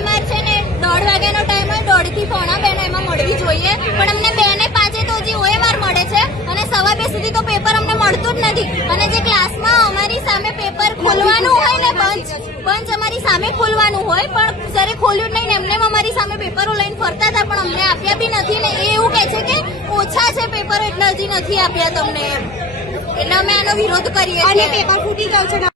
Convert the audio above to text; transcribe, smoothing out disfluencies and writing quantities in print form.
અમારે છે ને 1:30 વાગ્યાનો ટાઈમ હોય, 1:30 થી 1:45 એમાં મળવી જોઈએ, પણ અમને 2 ને 5 તો હજી OMR મળે છે અને 2:15 સુધી તો પેપર અમને મળતું જ નથી. અને જે ક્લાસમાં અમારી સામે પેપર ખોલવાનું હોય ને બંચ અમારી સામે ખોલવાનું હોય, પણ સરે ખોલ્યું જ નહીં ને એમને અમારી સામે પેપરો લઈને ફરતા હતા, પણ અમને આપ્યા બી નથી ને એ એવું કહે છે કે ઓછા છે પેપરો એટલે હજી નથી આપ્યા તમને, એટલે અમે આનો વિરોધ કરીએ છીએ. અને પેપર ફૂટી ગયું છે